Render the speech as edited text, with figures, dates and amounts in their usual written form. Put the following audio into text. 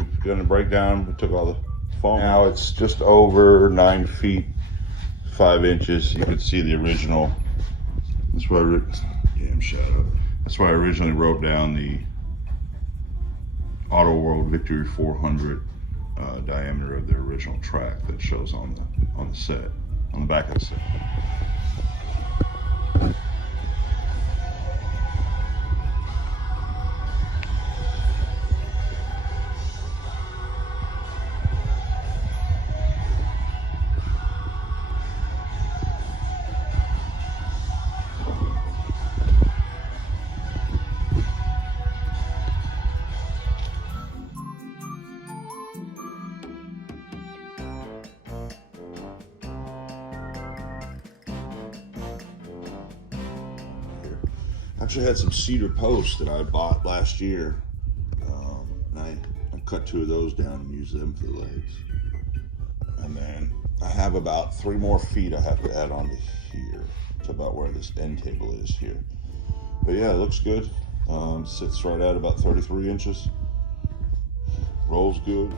we've done a breakdown. We took all the foam. Now it's just over 9 feet 5 inches. You can see the original. That's why damn shadow. That's why I originally wrote down the Auto World Victory 400 diameter of the original track that shows on the set, on the back of the set. Actually had some cedar posts that I bought last year, and I cut 2 of those down and used them for the legs. And then I have about 3 more feet I have to add on to here, to about where this end table is here. But yeah, it looks good. Sits right at about 33 inches. Rolls good.